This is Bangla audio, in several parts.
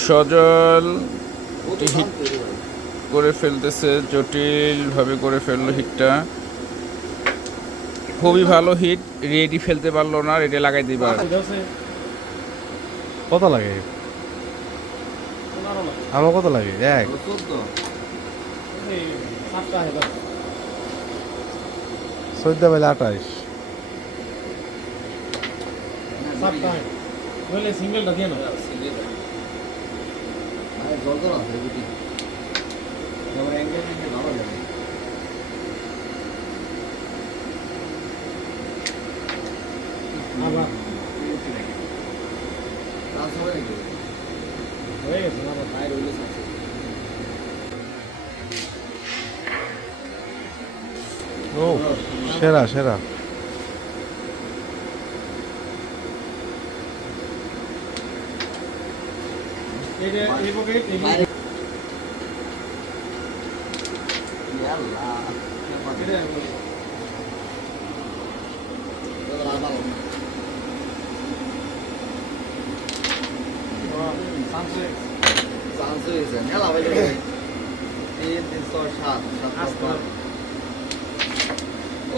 সজল হিট করে ফেলতেছে, জটিলভাবে করে ফেললো হিটটা। খুবই ভালো হিট, রেডি ফেলতে পারলো না, রেডি লাগাই দিবার। কত লাগে? আমার কত লাগে? এক 14 বেলা 28। সিঙ্গেলটা দিয়ে না ও সেরা সেরা।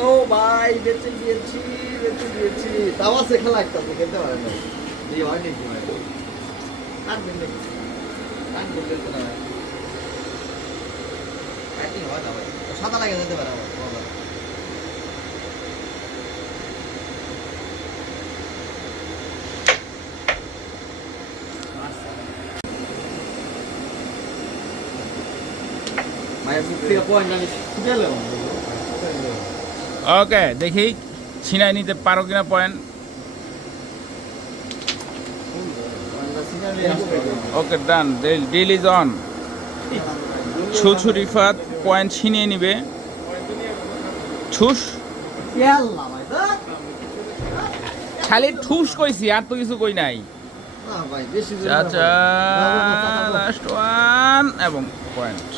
ও ভাই বেঁচে দিয়েছি, বেঁচে দিয়েছি। তাও আছে খেলা একটা খেলতে পারে না, এই হয় নাকি ভাই? কাটবেন নাকি? কাটবেন যেতে না, কাটিং হয় না ভাই, সাদা লাগে যেতে পারে আমার বাবা। মায়ের মুখ থেকে পয়েন্ট আমি খুঁজে এলাম। ওকে, দেখি ছিনাই নিতে পারো কিনা point. Okay, done, deal is on. ছুছু রিফাত পয়েন্ট ছিনিয়ে নিবে। ছুস খালি ঠুস কইছি, আর তো কিছু কই নাই। না ভাই বেশি চাচা লাস্ট ওয়ান এবং পয়েন্ট।